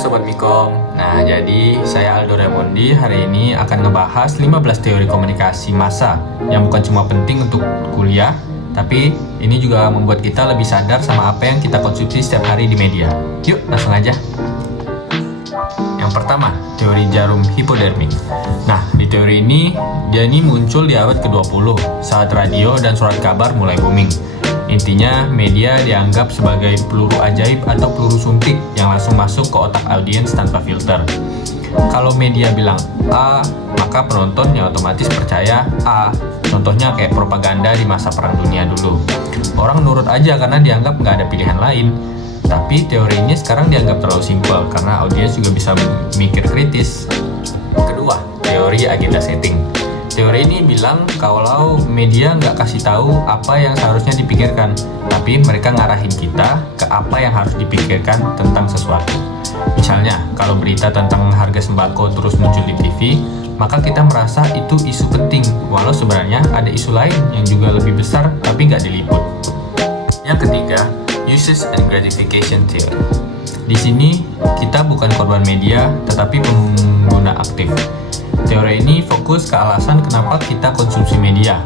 Sobat Mikom. Nah, jadi saya Aldo Raimondi hari ini akan ngebahas 15 teori komunikasi massa yang bukan cuma penting untuk kuliah, tapi ini juga membuat kita lebih sadar sama apa yang kita konsumsi setiap hari di media. Yuk, langsung aja. Yang pertama, teori jarum hipodermik. Nah, di teori ini, dia ini muncul di abad ke-20 saat radio dan surat kabar mulai booming. Intinya, media dianggap sebagai peluru ajaib atau peluru suntik yang langsung masuk ke otak audiens tanpa filter. Kalau media bilang A, maka penonton ya otomatis percaya A. Contohnya kayak propaganda di masa Perang Dunia dulu. Orang nurut aja karena dianggap nggak ada pilihan lain. Tapi teori ini sekarang dianggap terlalu simpel karena audiens juga bisa mikir kritis. Kedua, teori agenda setting. Teori ini bilang kalau media nggak kasih tahu apa yang seharusnya dipikirkan, tapi mereka ngarahin kita ke apa yang harus dipikirkan tentang sesuatu. Misalnya, kalau berita tentang harga sembako terus muncul di TV, maka kita merasa itu isu penting, walau sebenarnya ada isu lain yang juga lebih besar tapi nggak diliput. Yang ketiga, uses and gratification theory. Di sini, kita bukan korban media, tetapi pengguna aktif. Teori ini fokus ke alasan kenapa kita konsumsi media.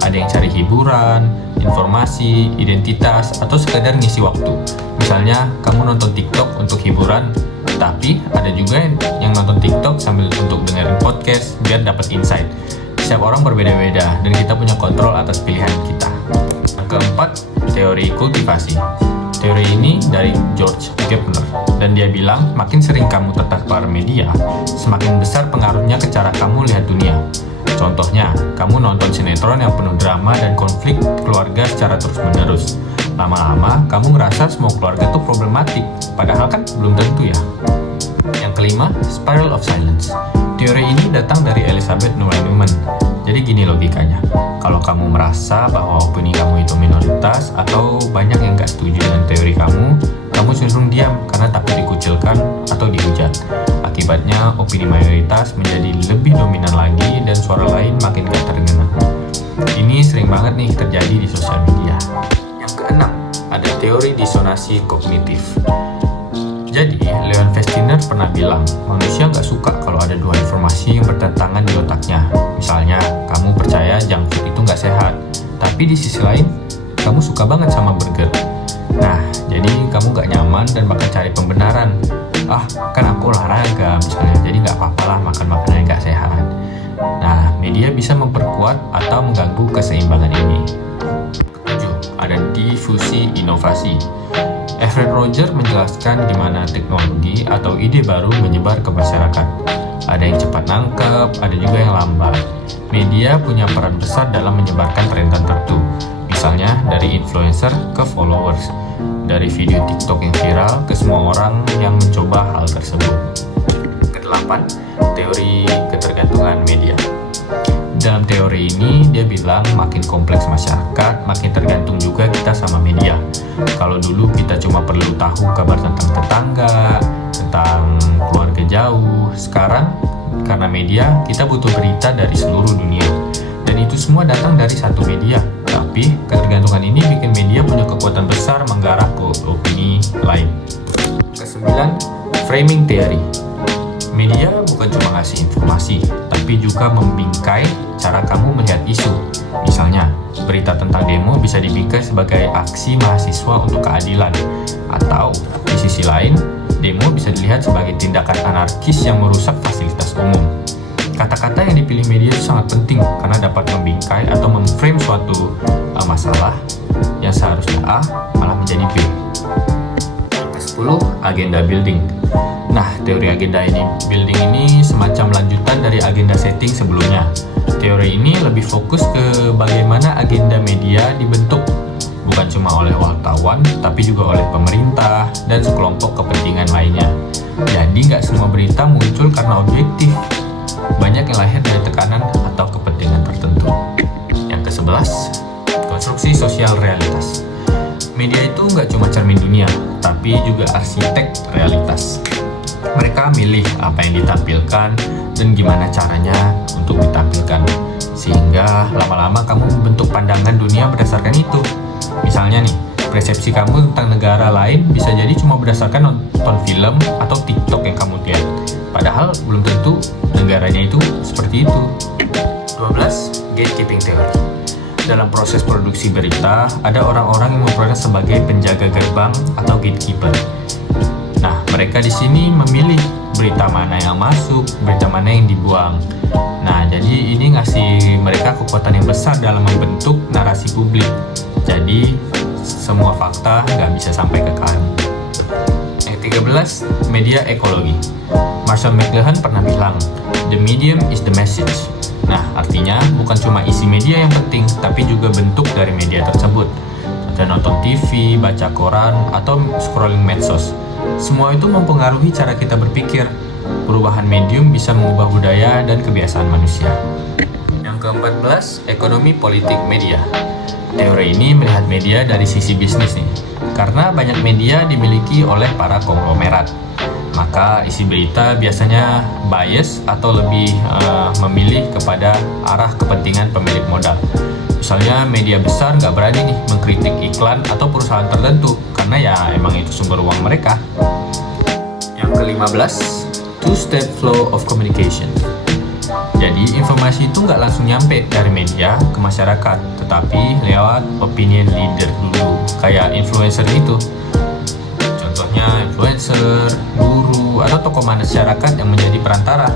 Ada yang cari hiburan, informasi, identitas, atau sekedar ngisi waktu. Misalnya, kamu nonton TikTok untuk hiburan, tapi ada juga yang nonton TikTok sambil untuk dengerin podcast biar dapat insight. Setiap orang berbeda-beda, dan kita punya kontrol atas pilihan kita. Yang keempat, teori kultivasi. Teori ini dari George Gepner, dan dia bilang makin sering kamu terpapar media, semakin besar pengaruhnya ke cara kamu lihat dunia. Contohnya, kamu nonton sinetron yang penuh drama dan konflik keluarga secara terus-menerus. Lama-lama, kamu ngerasa semua keluarga tuh problematik, padahal kan belum tentu ya. Yang kelima, spiral of silence. Teori ini datang dari Elizabeth Neumann. Jadi gini logikanya, kalau kamu merasa bahwa opini kamu itu minoritas atau banyak yang gak setuju dengan teori kamu cenderung diam karena takut dikucilkan atau dihujat. Akibatnya, opini mayoritas menjadi lebih dominan lagi dan suara lain makin gak terdengar. Ini sering banget nih terjadi di sosial media. Yang keenam, ada teori disonansi kognitif. Jadi, Leon Festinger pernah bilang, manusia nggak suka kalau ada dua informasi yang bertentangan di otaknya. Misalnya, kamu percaya junk food itu nggak sehat, tapi di sisi lain, kamu suka banget sama burger. Nah, jadi kamu nggak nyaman dan bakal cari pembenaran. Ah, kan aku olahraga misalnya, jadi nggak apa-apa lah makan makanan yang nggak sehat. Nah, media bisa memperkuat atau mengganggu keseimbangan ini. Ketujuh, ada difusi inovasi. Everett Roger menjelaskan di mana teknologi atau ide baru menyebar ke masyarakat. Ada yang cepat nangkep, ada juga yang lambat. Media punya peran besar dalam menyebarkan tren tertentu. Misalnya dari influencer ke followers, dari video TikTok yang viral ke semua orang yang mencoba hal tersebut. Kedelapan, teori ketergantungan media. Dalam teori ini, dia bilang makin kompleks masyarakat, makin tergantung juga kita sama media. Kalau dulu kita cuma perlu tahu kabar tentang tetangga, tentang keluarga jauh, sekarang karena media, kita butuh berita dari seluruh dunia. Dan itu semua datang dari satu media. Tapi, ketergantungan ini bikin media punya kekuatan besar menggarap ke opini lain. Kesembilan, framing theory. Media bukan cuma ngasih informasi, tapi juga membingkai cara kamu melihat isu. Misalnya, berita tentang demo bisa dibingkai sebagai aksi mahasiswa untuk keadilan. Atau, di sisi lain, demo bisa dilihat sebagai tindakan anarkis yang merusak fasilitas umum. Kata-kata yang dipilih media itu sangat penting karena dapat membingkai atau memframe suatu masalah yang seharusnya A malah menjadi B. Ke-10, agenda building. Nah, teori agenda building ini semacam lanjutan dari agenda setting sebelumnya. Teori ini lebih fokus ke bagaimana agenda media dibentuk, bukan cuma oleh wartawan, tapi juga oleh pemerintah dan sekelompok kepentingan lainnya. Jadi nggak semua berita muncul karena objektif. Banyak yang lahir dari tekanan atau kepentingan tertentu. Yang ke-11, konstruksi sosial realitas. Media itu nggak cuma cermin dunia, tapi juga arsitek realitas. Mereka milih apa yang ditampilkan dan gimana caranya untuk ditampilkan. Sehingga lama-lama kamu membentuk pandangan dunia berdasarkan itu. Misalnya nih, Persepsi kamu tentang negara lain bisa jadi cuma berdasarkan nonton film atau TikTok yang kamu lihat. Padahal belum tentu negaranya itu seperti itu. 12. Gatekeeping theory. Dalam proses produksi berita, ada orang-orang yang memperoleh sebagai penjaga gerbang atau gatekeeper. Nah, mereka di sini memilih berita mana yang masuk, berita mana yang dibuang. Nah, jadi ini ngasih mereka kekuatan yang besar dalam membentuk narasi publik. Jadi, semua fakta nggak bisa sampai ke kamu. Yang 13, media ekologi. Marshall McLuhan pernah bilang, "The medium is the message." Nah, artinya bukan cuma isi media yang penting, tapi juga bentuk dari media tersebut. Contohnya nonton TV, baca koran, atau scrolling medsos. Semua itu mempengaruhi cara kita berpikir. Perubahan medium bisa mengubah budaya dan kebiasaan manusia. Yang ke-14, ekonomi politik media. Teori ini melihat media dari sisi bisnis nih. Karena banyak media dimiliki oleh para konglomerat, maka isi berita biasanya bias atau lebih memilih kepada arah kepentingan pemilik modal. Misalnya media besar nggak berani nih mengkritik iklan atau perusahaan tertentu karena ya emang itu sumber uang mereka. Yang ke-15, two-step flow of communication. Jadi informasi itu nggak langsung nyampe dari media ke masyarakat, tetapi lewat opinion leader dulu, kayak influencer itu. Contohnya influencer, guru, atau tokoh masyarakat yang menjadi perantara.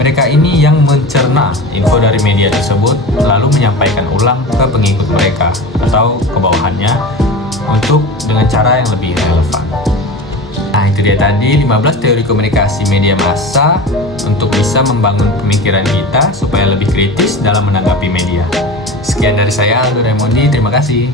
Mereka ini yang mencerna info dari media tersebut, lalu menyampaikan ulang ke pengikut mereka atau ke bawahannya untuk dengan cara yang lebih relevan. Nah, itu dia tadi 15 teori komunikasi media massa untuk bisa membangun pemikiran kita supaya lebih kritis dalam menanggapi media. Sekian dari saya, Aldo Raimondi. Terima kasih.